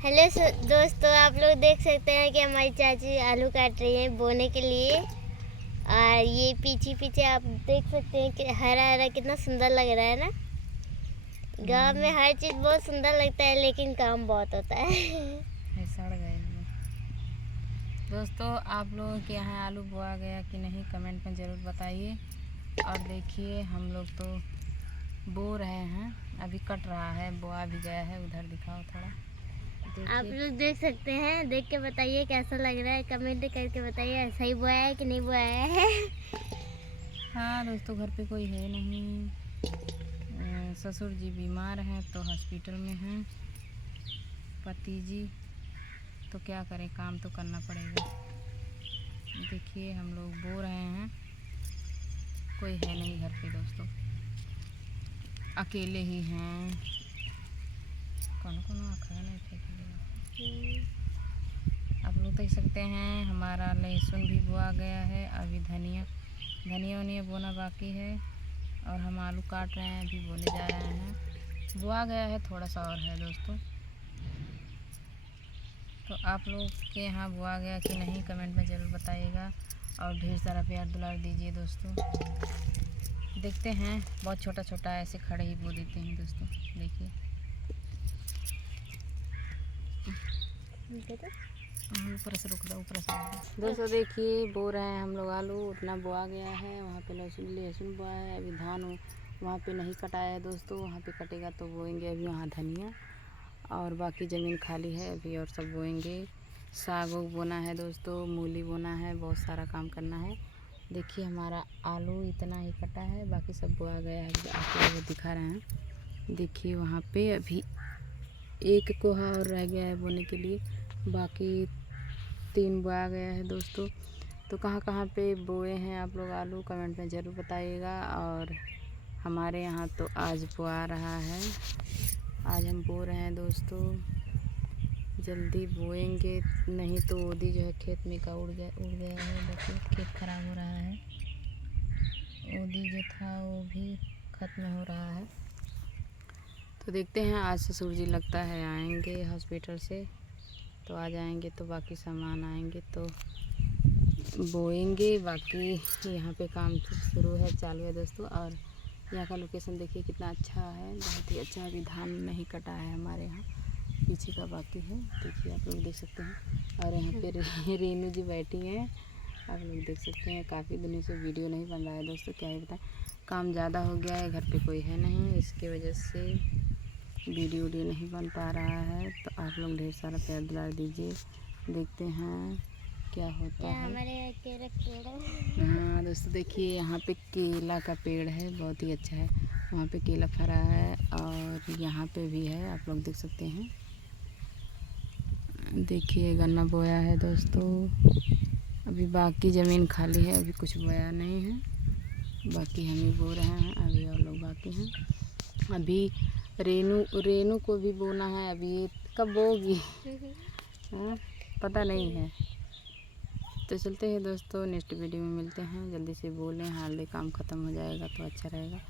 Hello दोस्तों, आप लोग देख सकते हैं कि हमारी चाची आलू काट रही हैं बोने के लिए। और ये पीछे पीछे आप देख सकते हैं कि हरा हरा कितना सुंदर लग रहा है ना। गांव में हर चीज़ बहुत सुंदर लगता है, लेकिन काम बहुत होता है। सड़ गए दोस्तों, आप लोगों के यहाँ आलू बोआ गया कि नहीं कमेंट में ज़रूर बताइए। और देखिए हम लोग तो बो रहे हैं, अभी कट रहा है, बोआ भी गया है। उधर दिखाओ थोड़ा, आप लोग देख सकते हैं, देख के बताइए कैसा लग रहा है, कमेंट करके बताइए सही बोया है कि नहीं बोया है। हाँ दोस्तों, घर पे कोई है नहीं, ससुर जी बीमार हैं तो हॉस्पिटल में हैं, पति जी तो क्या करें, काम तो करना पड़ेगा। देखिए हम लोग बो रहे हैं, कोई है नहीं घर पे दोस्तों, अकेले ही हैं। कौन कौन आखा नहीं थे। आप लोग देख सकते हैं हमारा लहसुन भी बोआ गया है, अभी धनिया उनिया बोना बाकी है। और हम आलू काट रहे हैं, अभी बोने जा रहे हैं। बोआ गया है, थोड़ा सा और है दोस्तों। तो आप लोग के यहाँ बोआ गया कि नहीं कमेंट में ज़रूर बताइएगा, और ढेर सारा प्यार दुलार दीजिए दोस्तों। देखते हैं, बहुत छोटा छोटा ऐसे खड़े ही बो देते हैं दोस्तों। देखिए ऊपर से रुक दो, ऊपर से दोस्तों। देखिए बो रहे हैं हम लोग आलू, उतना बोआ गया है। वहाँ पे लहसुन बोआ है, अभी धान वहाँ पे नहीं कटाया है दोस्तों, वहाँ पे कटेगा तो बोएंगे। अभी वहाँ धनिया और बाकी ज़मीन खाली है अभी, और सब बोएंगे। साग उग बोना है दोस्तों, मूली बोना है, बहुत सारा काम करना है। देखिए हमारा आलू इतना ही कटा है, बाकी सब बोआ गया है। आपको वो दिखा रहे हैं, देखिए वहाँ पे अभी एक कोहा और रह गया है बोने के लिए, बाकी 3 बोया गया है दोस्तों। तो कहाँ कहाँ पे बोए हैं आप लोग आलू, कमेंट में ज़रूर बताइएगा। और हमारे यहाँ तो आज बोआ रहा है, आज हम बो रहे हैं दोस्तों। जल्दी बोएंगे, नहीं तो ओदी जो है खेत में का उड़ गया है। देखिए खेत खराब हो रहा है, ओदी जो था वो भी ख़त्म हो रहा है। तो देखते हैं, आज ससुर जी लगता है आएंगे हॉस्पिटल से, तो आ जाएंगे तो बाकी सामान आएंगे तो बोएंगे। बाकी यहाँ पे काम शुरू है, चालू है दोस्तों। और यहाँ का लोकेशन देखिए कितना अच्छा है, बहुत ही अच्छा। अभी धान नहीं कटा है हमारे यहाँ, पीछे का बाकी है। देखिए आप लोग देख सकते हैं। और यहाँ पे रेनू जी बैठी हैं, आप लोग देख सकते हैं। काफ़ी दिनों से वीडियो नहीं बन रहा है दोस्तों, क्या ही बताएं, काम ज़्यादा हो गया है, घर पे कोई है नहीं, इसकी वजह से वीडियो नहीं बन पा रहा है। तो आप लोग ढेर सारा प्यार दुलार दीजिए, देखते हैं क्या होता है। हमारे यहाँ केला पेड़ है। हाँ दोस्तों, देखिए यहाँ पे केला का पेड़ है, बहुत ही अच्छा है। वहाँ पे केला फरा है और यहाँ पे भी है, आप लोग देख सकते हैं। देखिए गन्ना बोया है दोस्तों, अभी बाकी ज़मीन खाली है, अभी कुछ बोया नहीं है, बाकी हम ही बो रहे हैं। अभी और लोग बाकी हैं। अभी रेनू को भी बोना है, अभी ये कब बोगी हाँ पता नहीं है। तो चलते हैं दोस्तों, नेक्स्ट वीडियो में मिलते हैं। जल्दी से बोलें, हार्डली काम ख़त्म हो जाएगा तो अच्छा रहेगा।